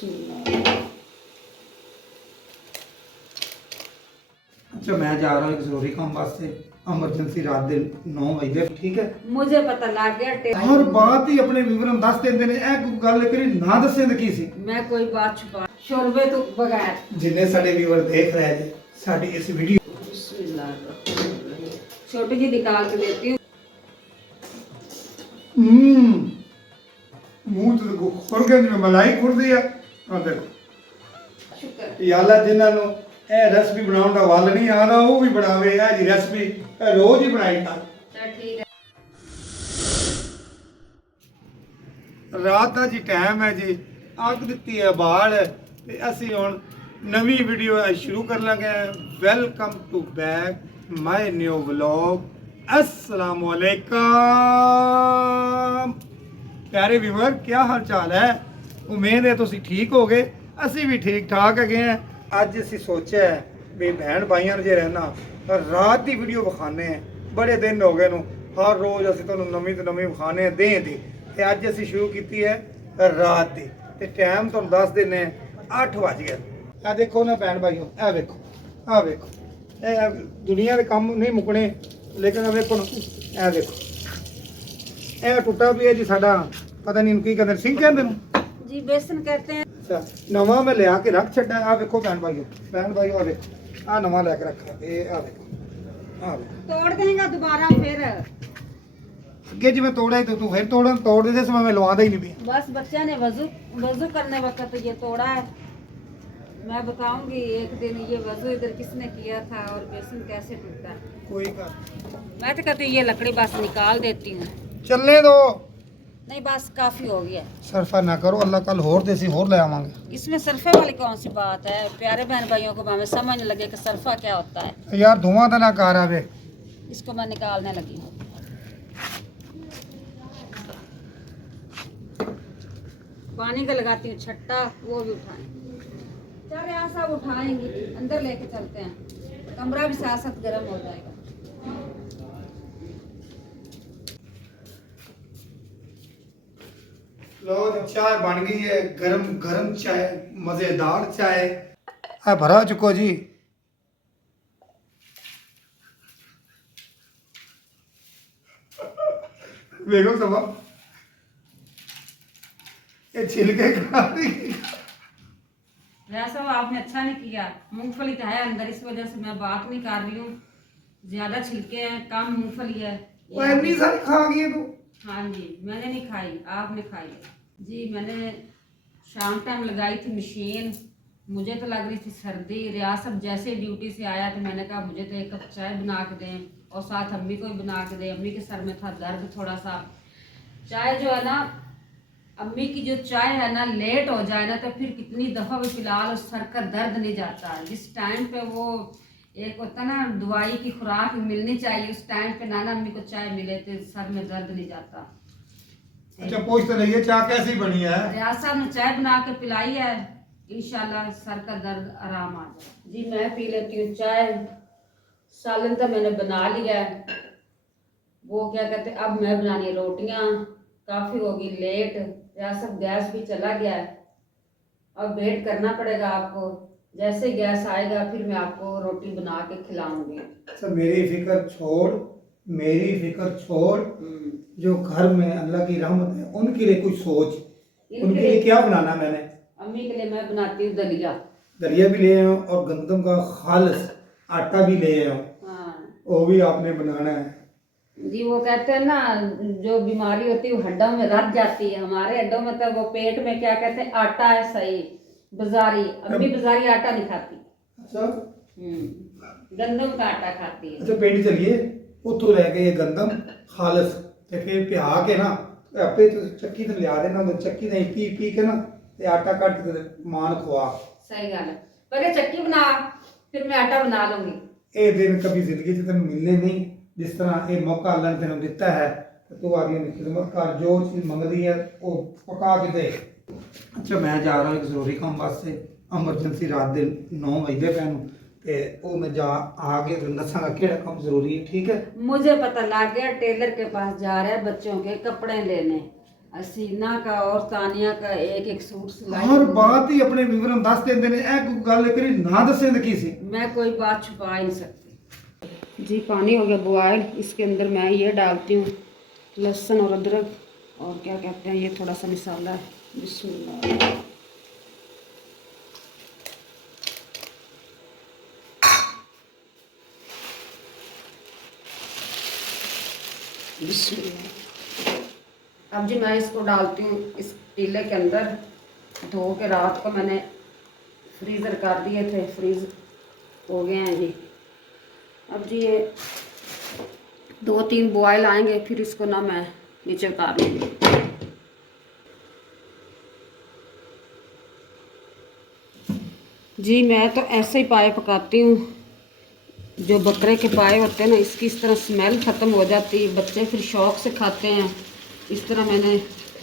बिस्मिल्लाह। अच्छा मैं जा रहा हूँ एक जरूरी काम वास्ते, एमरजेंसी रात दे 9 बजे, ठीक है। मुझे पता लग गया हर बात ही अपने विवरण दस देंदे ने, ए कोई गल करी ना दसे तो की सी। मैं कोई बात छुपा शोरबे तो बगैर। जिन्ने साडे व्यूअर देख रहे हैं साडी इस वीडियो, बिस्मिल्लाह, छोटी जी निकाल के देती हूँ। मुंह तो खुर गया जिवें मलाई खुरदी है। आ देखो शुक्र। या अल्लाह जिन्हां नूं ਇਹ ਰੈਸਪੀ ਬਣਾਉਣ ਦਾ ਵੱਲ ਨਹੀਂ ਆਉਂਦਾ ਉਹ ਵੀ ਬਣਾਵੇ। ਇਹ ਜੀ ਰੈਸਪੀ ਰੋਜ਼ ਹੀ ਬਣਾਈ ਕਰ। चल ठीक है। ਰਾਤ ਦਾ ਜੀ ਟਾਈਮ ਹੈ ਜੀ, ਅੱਗ ਦਿੱਤੀ ਹੈ ਬਾਲ ਤੇ ਅਸੀਂ ਹੁਣ ਨਵੀਂ ਵੀਡੀਓ ਸ਼ੁਰੂ ਕਰਨ ਲੱਗੇ। Welcome to back my new vlog. अस्सलाम वालेकुम प्यारे व्यूअर, क्या हाल चाल है? उम्मीद है तुसी ठीक हो गए, असी भी ठीक ठाक है। ਅੱਜ ਅਸੀਂ ਸੋਚਿਆ ਵੀ ਭੈਣ ਭਾਈਆਂ ਨੂੰ ਜੇ ਰਹਿਣਾ ਰਾਤ ਦੀ ਵੀਡੀਓ ਵਿਖਾਣੇ ਆ। ਬੜੇ ਦਿਨ ਹੋ ਗਏ ਨੂੰ ਹਰ ਰੋਜ਼ ਅਸੀਂ ਤੁਹਾਨੂੰ ਨਵੀਂ ਤੋਂ ਨਵੀਂ ਵਿਖਾਣੇ ਆ ਦੇ ਦੀ, ਤੇ ਅੱਜ ਅਸੀਂ ਸ਼ੁਰੂ ਕੀਤੀ ਹੈ ਰਾਤ ਦੀ ਤੇ ਟਾਈਮ ਤੁਹਾਨੂੰ ਦੱਸ ਦਿੰਨੇ 8 ਵਜ ਗਏ। ਆ ਦੇਖੋ ਨਾ ਭੈਣ ਭਾਈਓ, ਇਹ ਵੇਖੋ, ਆ ਵੇਖੋ, ਇਹ ਦੁਨੀਆ ਦੇ ਕੰਮ ਨਹੀਂ ਮੁੱਕਣੇ, ਲੇਕਿਨ ਆ ਵੇਖੋ ਨਾ, ਇਹ ਦੇਖੋ ਇਹ ਟੁੱਟਾ ਵੀ ਹੈ ਜੀ ਸਾਡਾ, ਪਤਾ ਨਹੀਂ ਇਹਨੂੰ ਕੀ ਕਹਿੰਦੇ, ਸਿੰਘ ਕਹਿੰਦੇ ਨੂੰ जी बेसन कहते हैं। नवा मैं लिया के रख छड़ा। आ देखो भैन भाइयों, आ देखो आ नवा लेके रखा ये, आ देखो आ देखो। तोड़ देगा दोबारा फिर। अगे जी मैं तोड़ा ही तो तू फिर तोड़ देते समय मैं लवादा ही नहीं पिया। बस बच्चा ने वजू करने वक्त ये तोड़ा है। मैं बताऊंगी एक दिन ये वजू इधर किसने किया था और बेसन कैसे टूटा है। कोई का मैं तो कहती हूँ ये लकड़ी बस निकाल देती हूँ। चलने दो, नहीं बस काफी हो गया। सरफा ना करो, अल्लाह कल होर देसी होर ले आवांगे। इसमें सरफे वाली कौन सी बात है? प्यारे बहन भाइयों को हमें समझ न लगे कि सरफा क्या होता है। यार धुआं तो ना कर आवे। इसको मैं निकालने लगी हूँ। पानी का लगाती हूँ छट्टा, वो भी उठाएं। चल यहाँ सब उठाएंगे, अंदर लेके चलते हैं, कमरा भी साथ साथ गर्म हो जाएगा। लो चाय बन गई है, गरम गरम चाय, मजेदार चाय आ भरा चुको जी। देखो सब ये छिलके खा रही। वैसा आपने अच्छा नहीं किया, मूंगफली तो है अंदर, इस वजह से मैं बात नहीं कर रही हूँ। ज्यादा छिलके हैं, कम मूंगफली है। वो इतनी सारी खा गई तू। हाँ जी, मैंने नहीं खाई, आपने खाई जी। मैंने शाम टाइम लगाई थी मशीन, मुझे तो लग रही थी सर्दी। रियासत जैसे ड्यूटी से आया तो मैंने कहा मुझे तो एक कप चाय बना के दें और साथ अम्मी को भी बना के दें। अम्मी के सर में था दर्द थोड़ा सा। चाय जो है ना, अम्मी की जो चाय है ना, लेट हो जाए ना तो फिर कितनी दफ़ा भी फिलहाल उस सर का दर्द नहीं जाता। जिस टाइम पे वो एक होता ना दवाई की खुराक मिलनी चाहिए, उस टाइम पे नाना अम्मी को चाय मिले तो सर में दर्द नहीं जाता। अच्छा पूछ तो रही है चाय कैसी बनी है? रियाज साहब ने चाय बना के पिलाई है, इंशाल्लाह सर का दर्द आराम आ जाए जी। मैं पी लेती हूँ चाय। सालन तो मैंने बना लिया है, वो क्या कहते हैं, अब मैं बनानी रोटियाँ। काफ़ी होगी लेट, रियाज साहब गैस भी चला गया है, अब वेट करना पड़ेगा आपको। जैसे ही गैस आएगा फिर मैं आपको रोटी बना के खिलाऊंगी। अच्छा मेरी फिक्र छोड़, मेरी फिक्र छोड़, जो घर में अल्लाह की रहमत है उनके लिए कुछ सोच। उनके लिए क्या बनाना? मैंने अम्मी के लिए मैं बनाती हूँ दलिया। दलिया भी ले आया हूँ और गंदम का खालिस आटा भी ले आया हूँ। हाँ वो भी आपने बनाना है जी। वो कहते हैं ना जो बीमारी होती है वो हड्डों में रच जाती है। हमारे हड्डों में तो वो पेट में क्या कहते हैं आटा है सही, बाजारी। अम्मी बाजारी आटा नहीं खाती। अच्छा गंदम का आटा खाती है। अच्छा पेट चलिए उतो लैके ये गंदम खालिस ते फिर पिहा के ना आपे चक्की ते लिया देना, चक्की ते पी पी के ना ते आटा कट के मान खवा। सही गल है, पहले चक्की बना फिर मैं आटा बना लूंगी। ये दिन कभी जिंदगी च तेन मिलने नहीं, जिस तरह ये मौका अल्लाह ने तेन दिता है तो तू आगे खिदमत कर, जो चीज़ मंगती है वो पका के दे। अच्छा मैं जा रहा हूँ एक जरूरी काम वास्ते, एमरजेंसी रात के 9 बजे पैन ते वो मैं जा आके दसांगा केड़ा काम जरूरी है, ठीक है? मुझे पता लग गया टेलर के पास जा रहा है बच्चों के कपड़े लेने। हसीना का और तानिया का एक एक सूट सिलाई। हर बात ही अपने विवरण दस देंगे ने, ए कोई गल करी ना दसें तो की सी। मैं कोई बात छुपा ही नहीं सकती। जी पानी हो गया बॉयल, इसके अंदर मैं ये डालती हूँ लहसुन और अदरक और क्या कहते हैं ये थोड़ा सा मसाला है। बिस्मिल्लाह। अब जी मैं इसको डालती हूँ इस पतीले के अंदर। धो के रात को मैंने फ्रीज़र कर दिए थे, फ्रीज हो गए हैं जी। अब जी ये 2-3 बॉयल आएंगे, फिर इसको ना मैं नीचे उतार लूँगी। जी मैं तो ऐसे ही पाए पकाती हूँ। जो बकरे के पाए होते हैं ना, इसकी इस तरह स्मेल ख़त्म हो जाती है, बच्चे फिर शौक़ से खाते हैं। इस तरह मैंने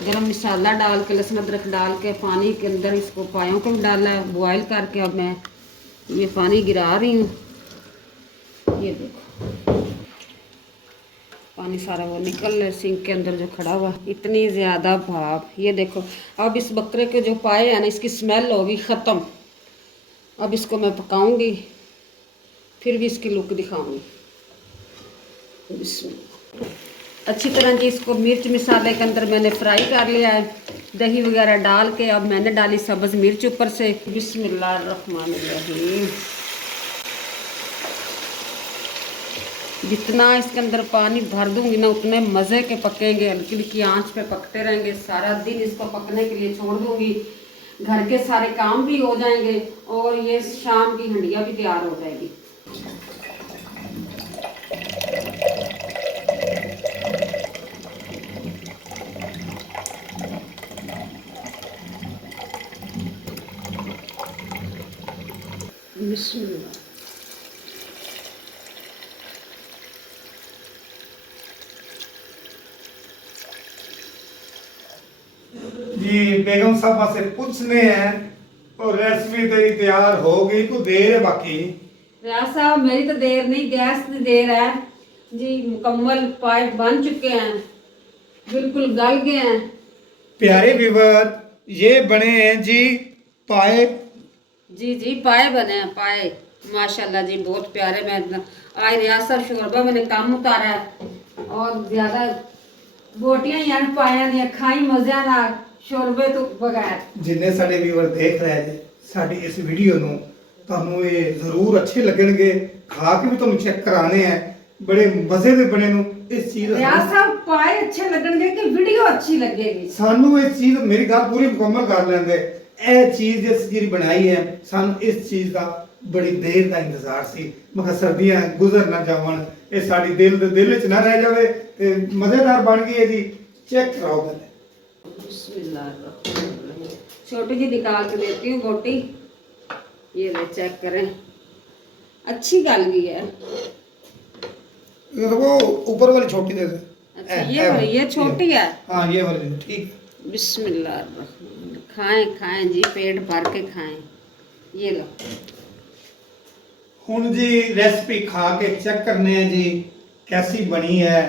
गरम मसाला डाल के लहसुन अदरक डाल के पानी के अंदर इसको पायों को भी डाला है बॉयल करके। अब मैं ये पानी गिरा रही हूँ, ये देखो पानी सारा वो निकल रहा सिंक के अंदर जो खड़ा हुआ। इतनी ज़्यादा भाप, ये देखो। अब इस बकरे के जो पाए हैं ना, इसकी स्मेल होगी ख़त्म। अब इसको मैं पकाऊंगी, फिर भी इसकी लुक दिखाऊंगी। अच्छी तरह जी इसको मिर्च मसाले के अंदर मैंने फ्राई कर लिया है, दही वगैरह डाल के। अब मैंने डाली सब्ज़ मिर्च ऊपर से। बिस्मिल्लाहिर्रहमानिर्रहीम। जितना इसके अंदर पानी भर दूंगी ना, उतने मज़े के पकेंगे। हल्की हल्की आंच पे पकते रहेंगे, सारा दिन इसको पकने के लिए छोड़ दूंगी। घर के सारे काम भी हो जाएंगे और ये शाम की हंडिया भी तैयार हो जाएगी। बिस्मिल्लाह। जी बेगम साहबा से पूछने हैं और रेसिपी तेरी तैयार हो गई, तो देर है बाकी। रियाज साहब मेरी तो देर नहीं, गैस की देर है जी। मुकम्मल पाइप बन चुके हैं, बिल्कुल गल गए हैं। प्यारे व्यूअर, ये बने हैं जी पाए। जी जी पाए बने हैं, पाए माशाल्लाह जी बहुत प्यारे। मैं आज रियाज साहब शोरबा मैंने कम उतारा है और ज़्यादा बोटियां यार पाया नहीं खाई मज़े ना शोरबे तो बगैर। जिन्ने साडे व्यूअर देख रहे हैं साडी इस वीडियो ਨੂੰ ਤੁਹਾਨੂੰ ਇਹ ਜ਼ਰੂਰ ਅੱਛੇ ਲੱਗਣਗੇ, ਖਾ ਕੇ ਵੀ ਤੁਹਾਨੂੰ ਚੈੱਕ ਕਰਾਣੇ ਆ। बड़े मजे ਦੇ ਬਣੇ ਨੂੰ ਇਸ ਚੀਜ਼ ਦਾ रियाज साहब पाए अच्छे लगणगे कि वीडियो अच्छी लगेगी। ਸਾਨੂੰ ਇਹ ਚੀਜ਼ ਮੇਰੀ ਗੱਲ ਪੂਰੀ ਮੁਕੰਮਲ ਕਰ ਲੈਂਦੇ। ਇਹ ਚੀਜ਼ ਜਿਹੜੀ ਬਣਾਈ ਹੈ, ਸਾਨੂੰ ਇਸ ਚੀਜ਼ ਦਾ ਬੜੀ ਦੇਰ ਦਾ ਇੰਤਜ਼ਾਰ ਸੀ। ਮੈਂ ਕਿਹਾ ਸਰਦੀਆਂ ਗੁਜ਼ਰ ਨਾ ਜਾਵਣ, ਇਹ ਸਾਡੀ ਦਿਲ ਦੇ ਦਿਲ ਵਿੱਚ ਨਾ ਰਹਿ ਜਾਵੇ ਤੇ ਮਜ਼ੇਦਾਰ ਬਣ ਗਈ ਹੈ ਜੀ। ਚੈੱਕ ਕਰਾਓ ਪਹਿਲੇ। बिस्मिल्लाह। छोटी जी निकाल के देती हूँ बोटी, ये ले चेक करें, अच्छी गल गई है। ये वो ऊपर वाली छोटी दे दे। अच्छा ये वाली, ये छोटी है। हाँ ये वाली ठीक। बिस्मिल्लाह। खाएं खाएं जी, पेट भर के खाएं। ये लो। ਹੁਣ जी रेसिपी खा के चेक करने हैं जी कैसी बनी है।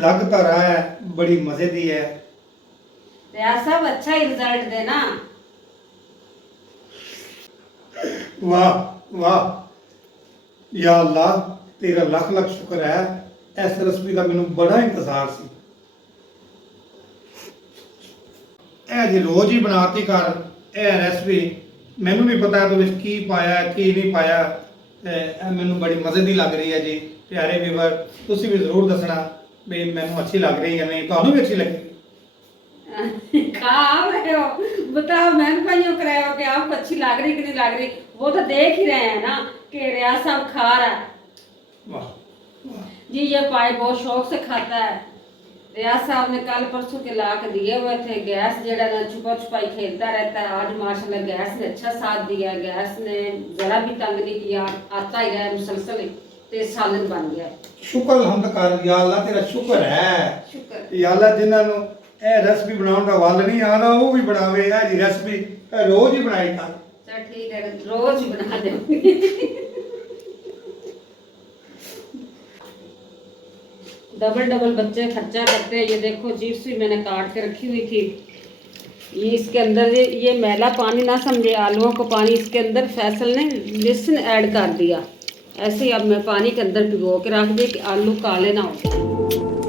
लग तो रहा है बड़ी मजे दी है। रियाज साहब अच्छा ही रिजल्ट देना। वाह वाह, या अल्लाह तेरा लख लख शुक्र है। इस रेसिपी का मैनू बड़ा इंतजार सी। ਇਹ ਜੀ ਰੋਜ਼ ਹੀ ਬਣਾਤੀ ਕਰ ਇਹ ਰੈਸਪੀ। ਮੈਨੂੰ ਵੀ ਪਤਾ ਹੈ ਵਿੱਚ ਕੀ ਪਾਇਆ ਕੀ ਨਹੀਂ ਪਾਇਆ, ਤੇ ਇਹ ਮੈਨੂੰ ਬੜੀ ਮਜ਼ੇ ਦੀ ਲੱਗ ਰਹੀ ਹੈ ਜੀ। ਪਿਆਰੇ ਵੀਵਰ, ਤੁਸੀਂ ਵੀ ਜ਼ਰੂਰ ਦੱਸਣਾ ਵੀ ਮੈਨੂੰ ਅੱਛੀ ਲੱਗ ਰਹੀ ਹੈ ਨਹੀਂ, ਤੁਹਾਨੂੰ ਵੀ ਅੱਛੀ ਲੱਗੀ। खा रहे हो, बताओ मैंने भाइयों कराए हो कि आपको अच्छी लग रही कि नहीं लग रही। वो तो देख ही रहे हैं ना कि रियाज साहब खा रहा है। वाह वाह जी ये पाए बहुत शौक से खाता है। रियाज साहब ने कल परसों के ला के दिए हुए थे। गैस जड़ा ना छुपा छुपाई खेलता रहता है, आज माशाल्लाह गैस ने अच्छा साथ दिया। गैस ने जरा भी तंग नहीं किया, आता ही रहा मुसलसल, ते सालन बन गया। शुक्र हम्द कर या अल्लाह, तेरा शुक्र है। शुक्र या अल्लाह जिन्होंने ਇਹ ਰੈਸਪੀ ਬਣਾਉਣ ਦਾ ਵੱਲ ਨਹੀਂ ਆਦਾ ਉਹ ਵੀ ਬਣਾਵੇ। ਇਹ ਜੀ ਰੈਸਪੀ ਰੋਜ਼ ਹੀ ਬਣਾਈ ਕਰ। चल ठीक है, रोज ही बना दूंगी। डबल डबल बच्चे खर्चा करते हैं। ये देखो चिप्स भी मैंने काट के रखी हुई थी। ये इसके अंदर ये मैला पानी ना समझे आलूओं को पानी, इसके अंदर फैसल ने बेसन ऐड कर दिया। ऐसे ही अब मैं पानी के अंदर भिगो के रख दी कि आलू काले ना हो।